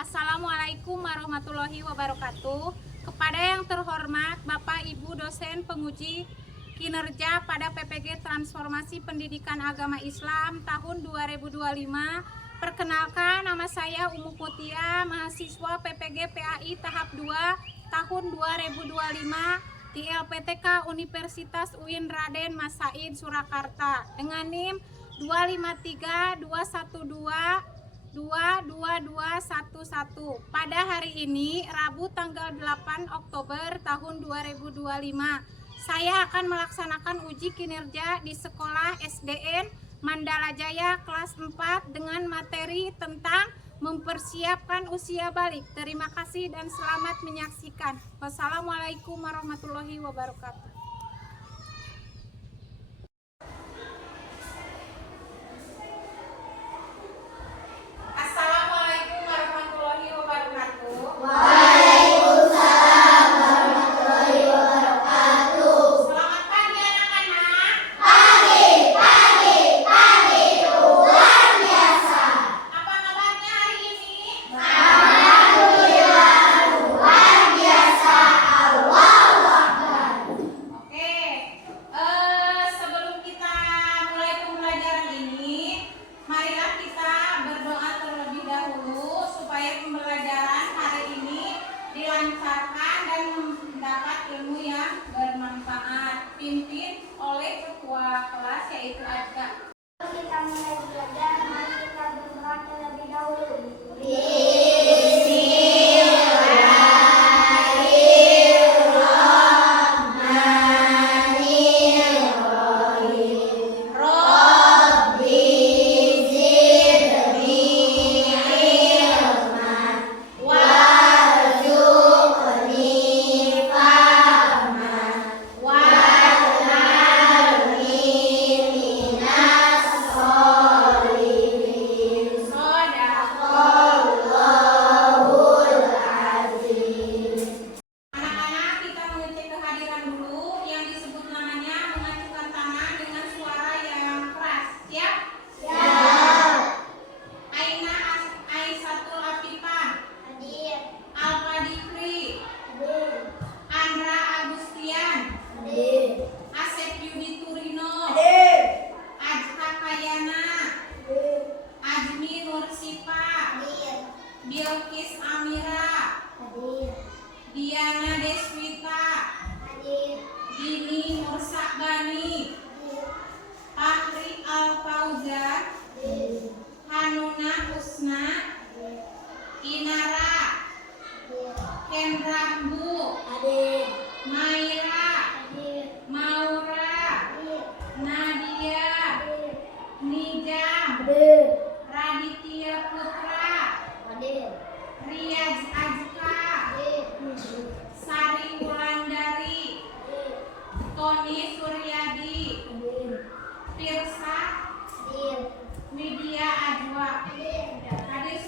Assalamualaikum warahmatullahi wabarakatuh. Kepada yang terhormat Bapak Ibu dosen penguji kinerja pada PPG Transformasi Pendidikan Agama Islam tahun 2025. Perkenalkan, nama saya Umu Mutia, mahasiswa PPG PAI tahap 2 tahun 2025 di LPTK Universitas UIN Raden Mas Said Surakarta dengan NIM 25321222211. Pada hari ini Rabu tanggal 8 Oktober tahun 2025, saya akan melaksanakan uji kinerja di sekolah SDN Mandala Jaya kelas 4 dengan materi tentang mempersiapkan usia balik. Terima kasih dan selamat menyaksikan. Wassalamualaikum warahmatullahi wabarakatuh. Assalamualaikum warahmatullahi wabarakatuh. Waalaikumsalam warahmatullahi wabarakatuh. Selamat pagi anak-anak. Pagi luar biasa. Apa kabarnya hari ini? Alhamdulillah luar biasa. Allahu Akbar. Oke, sebelum kita mulai pembelajaran ini, marilah kita berdoa terlebih dahulu supaya pembelajaran hari ini dilancarkan dan mendapat ilmu yang bermanfaat. Pimpin oleh ketua kelas yaitu Adka. Kita mulai belajar, mari kita berdoa terlebih dahulu. Anak-anak, kita mengecek kehadiran dulu. Yang disebut namanya mengacukan tangan dengan suara yang keras. Siap? Aina Aisatul Afifah, Hadir. Alfa Dikri, Hadir. Andra Agustian, Hadir. Asep Yudi Turino, Hadir. Ajka Kayana, Hadir. Ajmi Nursifa, Hadir. Bilkis Amira, Hadir. Diana Deswita, Hadir. Dini Mursakbani, Fahri Al-Fauzan, Hadir. Hanuna Husna, Inara, Kendrambu, Hadir. Maira, Hadir. Maura, Hadir. Nadia, Hadir. Nijam, Hadir. Raditya Putra, Hadir. Riyaz Azka, Hadir. Sari Wulandari, Hadir. Tony Suryadi, Hadir. Pirsa, Hadir. Widya Ajwa. Hadir. Hadir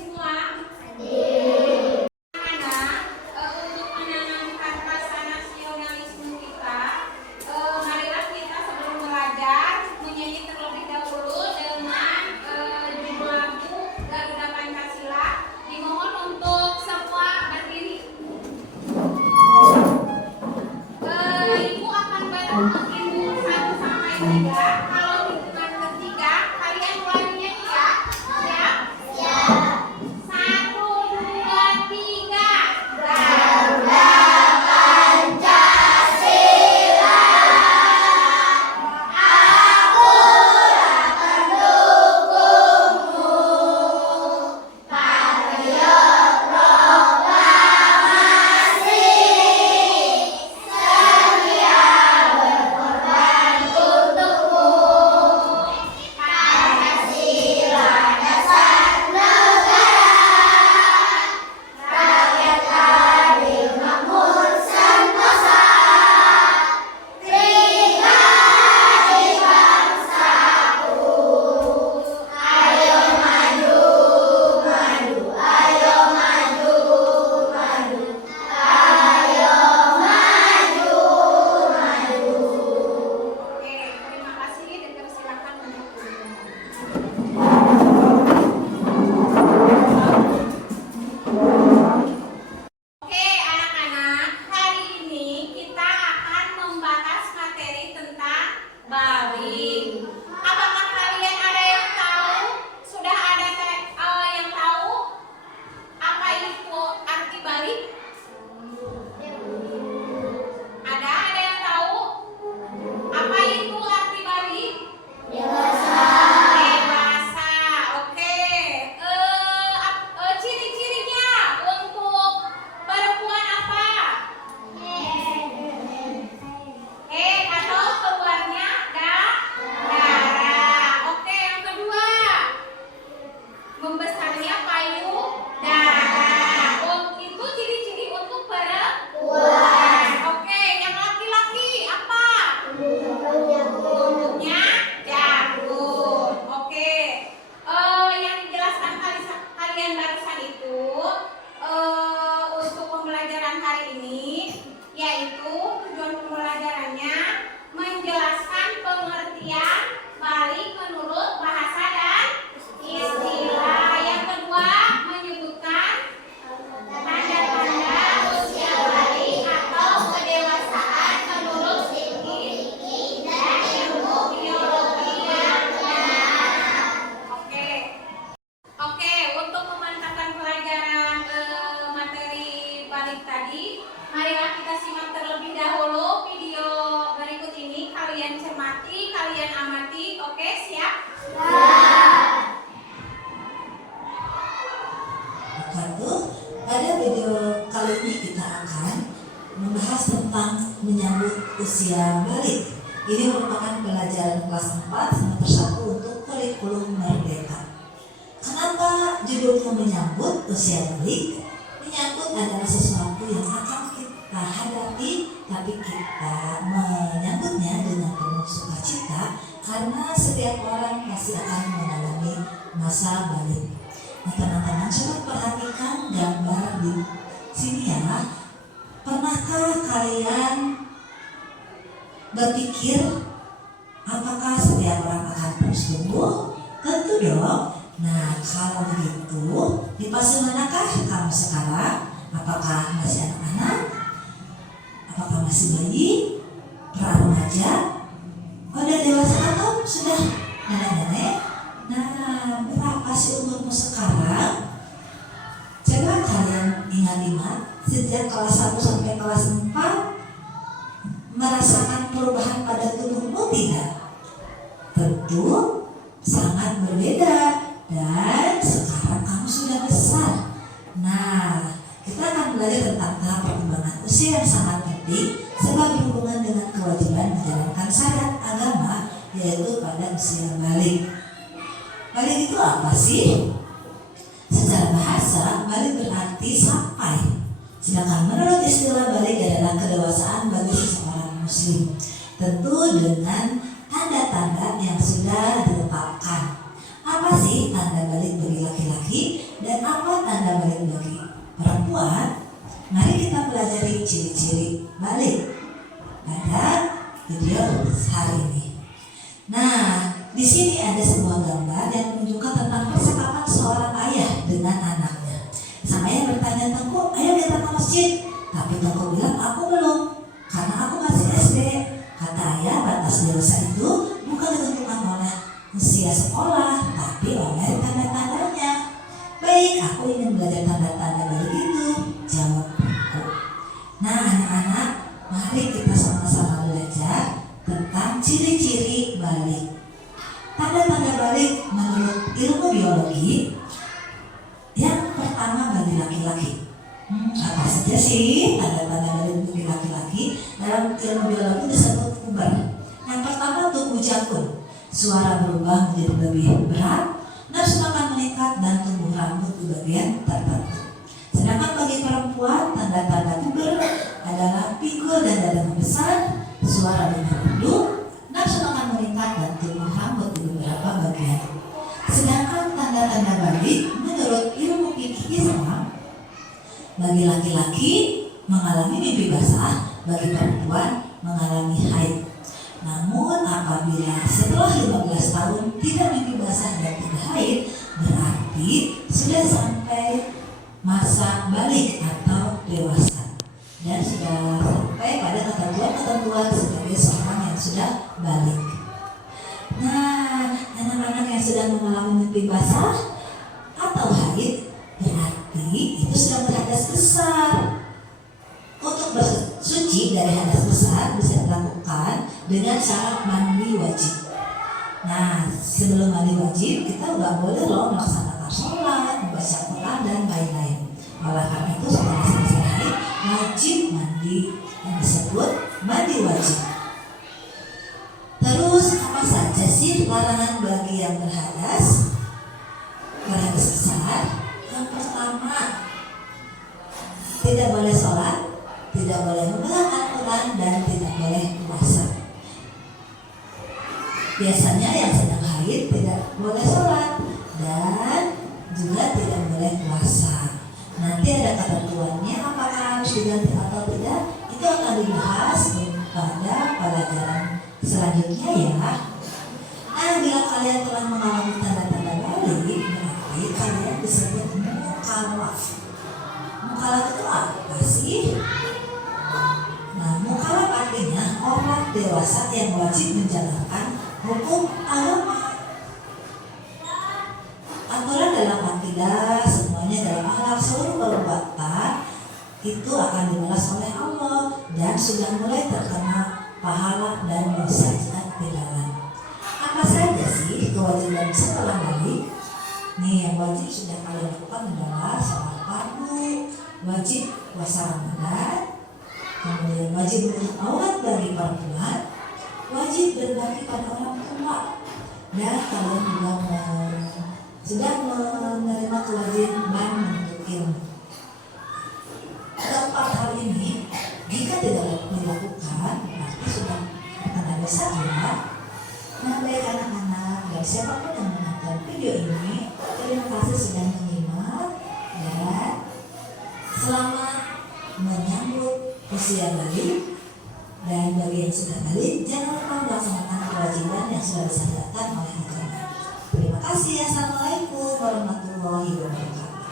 Pada video kali ini kita akan membahas tentang menyambut usia balik. Ini merupakan pelajaran kelas 4 semester 1 untuk kurikulum Merdeka. Kenapa judulnya menyambut usia balik? Menyambut adalah sesuatu yang akan kita hadapi, tapi kita menyambutnya dengan penuh sukacita karena setiap orang pasti akan mengalami masa balik. Nah, teman-teman coba perhatikan gambar di sini ya. Pernahkah kalian berpikir apakah setiap orang akan terus tumbuh? Tentu dong. Nah, kalau begitu, di fase manakah kamu sekarang? Apakah masih anak-anak? Apakah masih bayi? Pra remaja? Udah dewasa atau sudah nenek-nenek? Nah, berapa sih umurmu sekarang? Coba kalian ingat-ingat sejak kelas 1 sampai kelas 4 merasakan perubahan pada tubuhmu tidak? Tentu sangat berbeda, dan sekarang kamu sudah besar. Nah, kita akan belajar tentang tahap perkembangan usia yang sangat penting sebab berhubungan dengan kewajiban menjalankan syariat agama, yaitu pada usia balik. Balik itu apa sih? Secara bahasa, balik berarti sampai. Sedangkan menurut istilah balik adalah kedewasaan bagi seseorang muslim. Tentu dengan tanda-tanda yang sudah ditetapkan. Apa sih tanda balik bagi laki-laki dan apa tanda balik bagi perempuan? Mari kita pelajari ciri-ciri balik pada video hari ini. Nah, di sini ada sebuah gambar yang menunjukkan tentang percakapan seorang ayah dengan anaknya. Sang ayah bertanya, "Tengku, ayo kita ke masjid." Tapi Tengku bilang, "Aku belum, karena aku masih SD." Kata ayah, batas dewasa itu bukan ditentukan oleh usia sekolah, tapi oleh tanda-tandanya. "Baik, aku ingin belajar tanda-tanda balik itu," jawabku. Nah, anak-anak, mari kita sama-sama belajar tentang ciri-ciri balik. Tanda-tanda balik menurut ilmu biologi, yang pertama bagi laki-laki. Apa saja sih tanda-tanda balik bagi laki-laki? Dalam ilmu biologi disebut puber. Yang pertama tubuh jakun, suara berubah menjadi lebih berat, nafsu makan meningkat, dan tumbuh rambut di bagian tertentu. Sedangkan bagi perempuan, tanda-tanda puber adalah pinggul dan dada membesar, suara lebih merdu, nafsu makan meningkat, dan tumbuh rambut di beberapa bagian. Sedangkan tanda-tanda balik menurut ilmu fikih Islam, bagi laki-laki mengalami mimpi basah, bagi perempuan mengalami haid. Namun apabila setelah 15 tahun tidak mimpi basah dan tidak haid, berarti sudah sampai masa balik atau dewasa dan sudah sampai pada ketentuan-ketentuan sebagai seorang yang sudah balik. Nah, anak-anak yang sedang mengalami mimpi basah atau haid berarti itu sudah berhadas besar. Untuk bersuci dari hadas besar bisa dilakukan dengan cara mandi wajib. Nah, sebelum mandi wajib kita nggak boleh loh melaksanakan sholat, membaca Quran dan lain-lain. Oleh karena itu setelah selesai haid wajib mandi yang disebut mandi wajib. Terus apa saja sih larangan bagi yang berhadas besar? Yang pertama, tidak boleh sholat, tidak boleh memegang Al-Quran, dan tidak boleh puasa. Biasanya yang sedang haid tidak boleh sholat dan juga tidak boleh puasa. Nanti ada ketentuannya apakah harus diganti atau tidak, itu akan dibahas pada pelajaran selanjutnya ya. Nah, bila kalian telah mengalami tanda-tanda balik, berarti kalian disebut mukallaf. Mukallaf itu apa sih? Nah, mukallaf artinya orang dewasa yang wajib menjalankan hukum agama. Aturan dalam akidah, semuanya dalam akhlak, seluruh perbuatan itu akan dibalas oleh Allah dan sudah mulai terkena pahala dan dosa timbalan. Apa saja sih kewajiban setelah balik? Nih, yang wajib sudah kalian lakukan adalah sholat fardu, wajib puasa Ramadan, kemudian wajib menutup aurat bagi perempuan, wajib berbakti pada orang tua, dan kalian juga sudah menerima kewajiban menuntut ilmu. Keempat hal ini jika tidak dilakukan berarti sudah tanda dosa ya. Nah, baik anak-anak dan siapapun yang menonton video ini, terima kasih sudah menyimak dan selamat menyambut usia balik. Dan bagi yang sudah balik, jangan lupa melaksanakan kewajiban yang sudah disyaratkan oleh agama. Terima kasih. Assalamualaikum warahmatullahi wabarakatuh.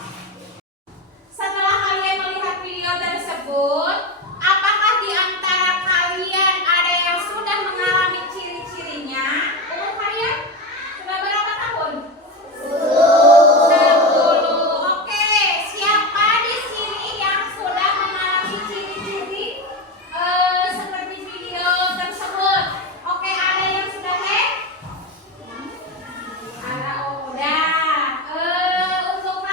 Setelah kalian melihat video tersebut, apakah di antara kalian ada yang sudah mengalami ciri-cirinya? Umur kalian sudah berapa tahun? 10. Oke, siapa di sini yang sudah mengalami ciri-ciri seperti video tersebut? Oke, ada yang sudah Ada udah. Untuk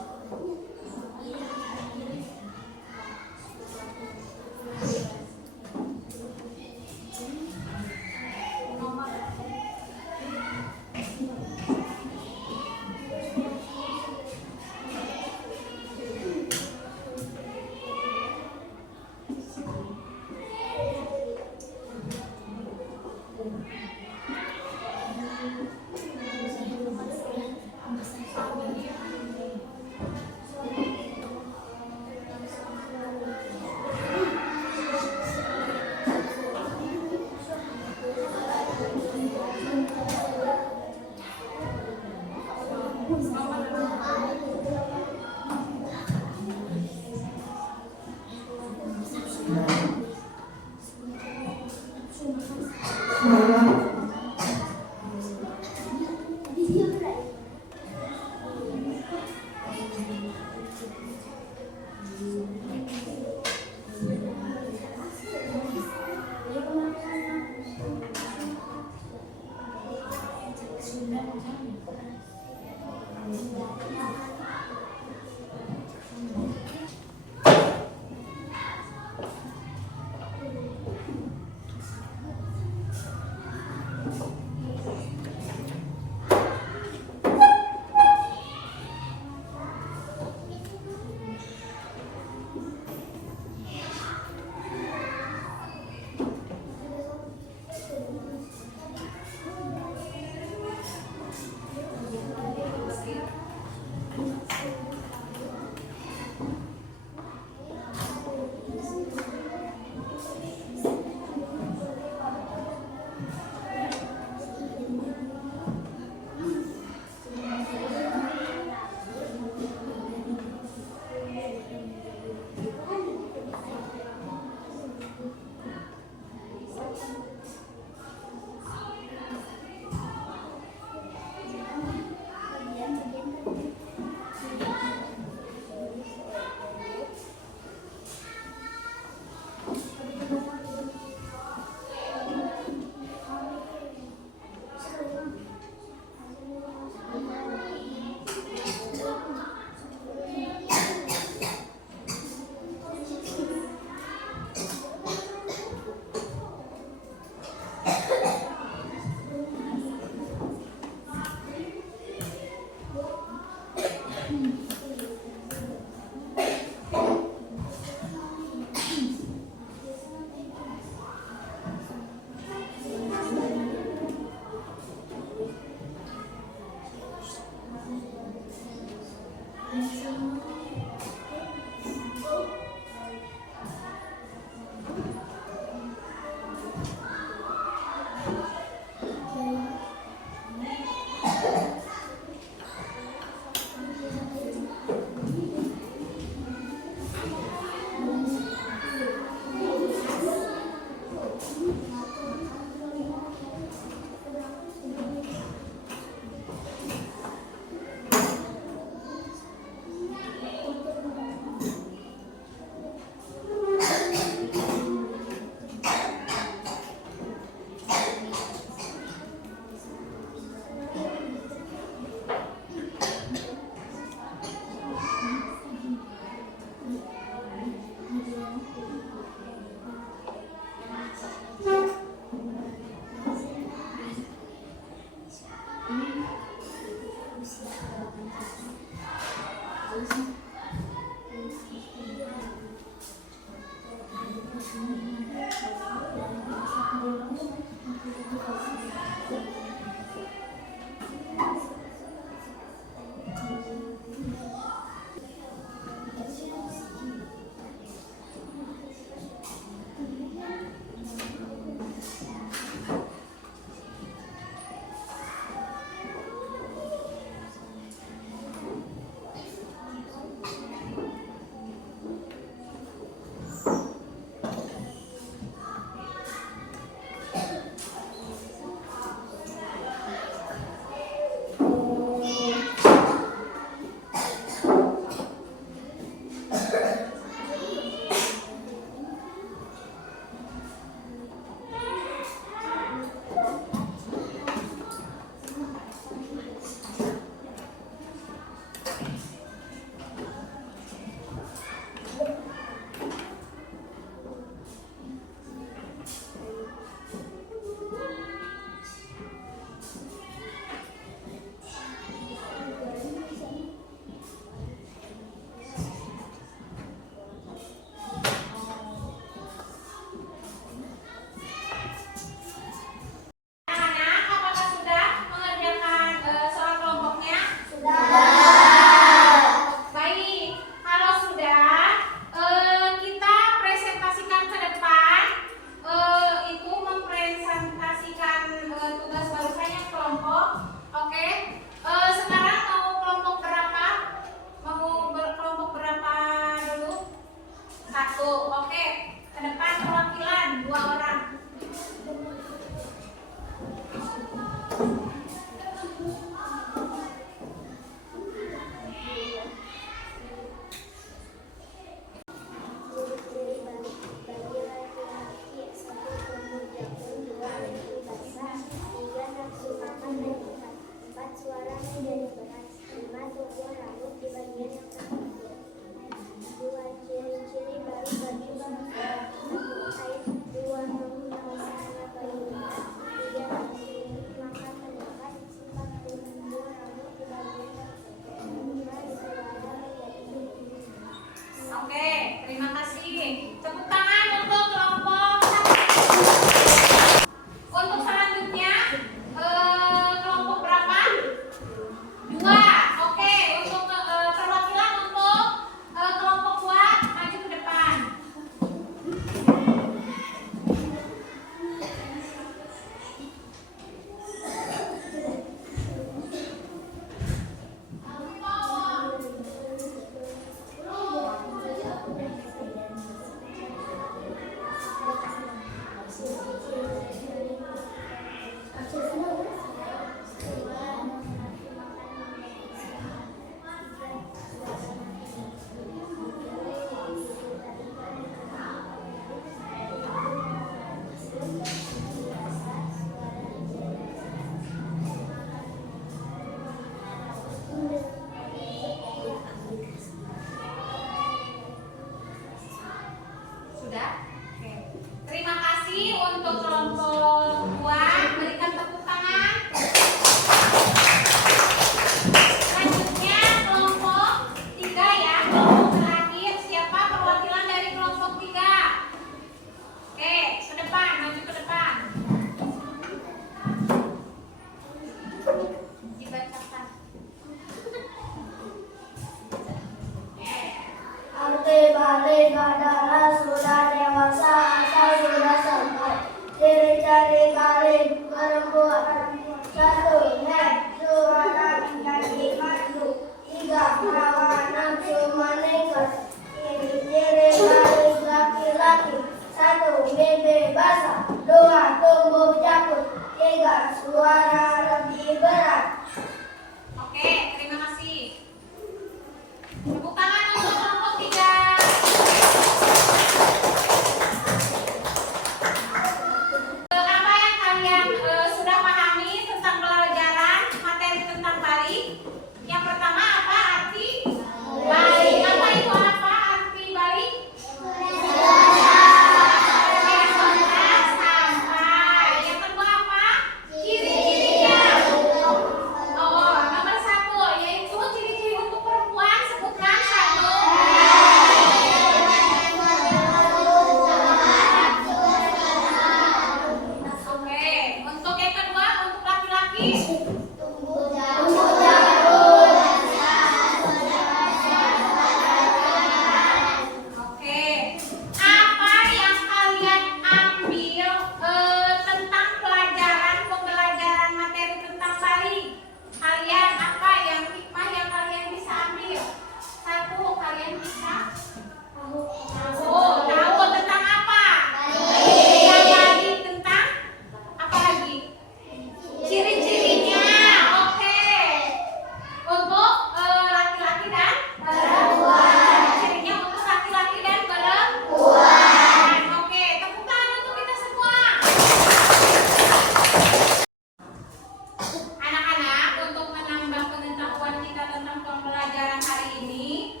dalam pembelajaran hari ini,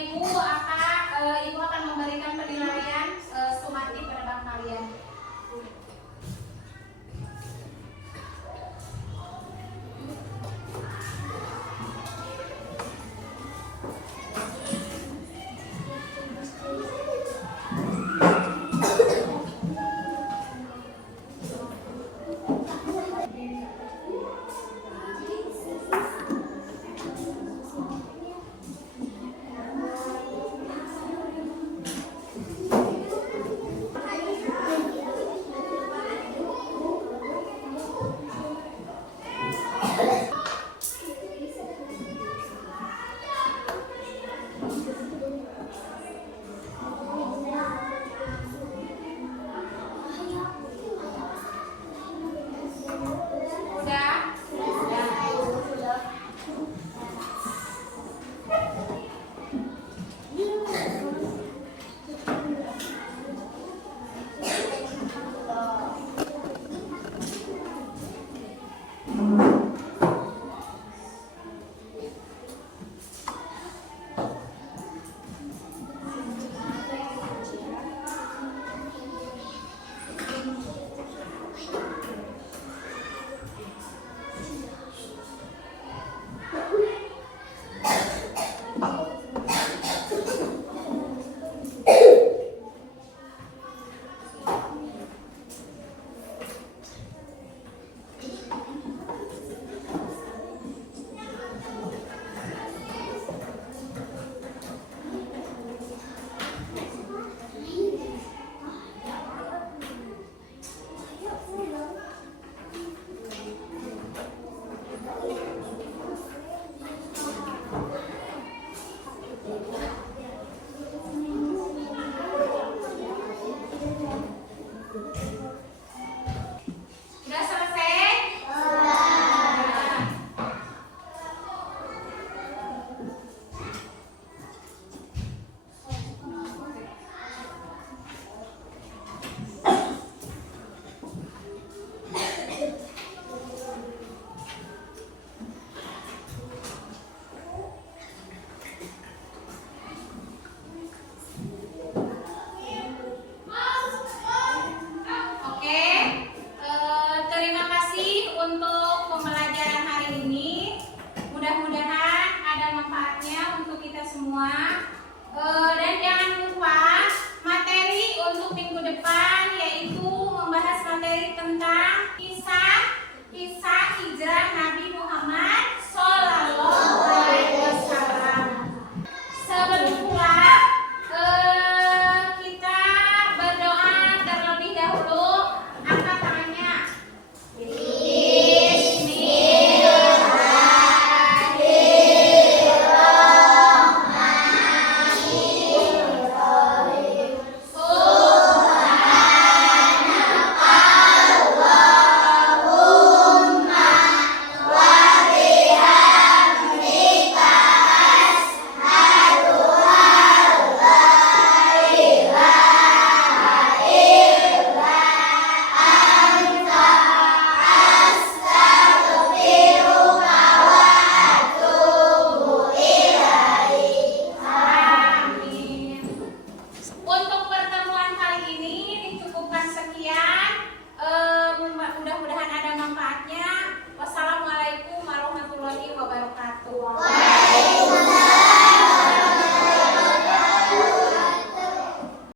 Ibu akan memberikan penilaian sumatif pada kalian. Sudah selesai? Oke, terima kasih untuk pembelajaran hari ini. Mudah-mudahan ada manfaatnya untuk kita semua. Dan jangan lupa materi untuk minggu depan, yaitu membahas materi tentang kisah hijrah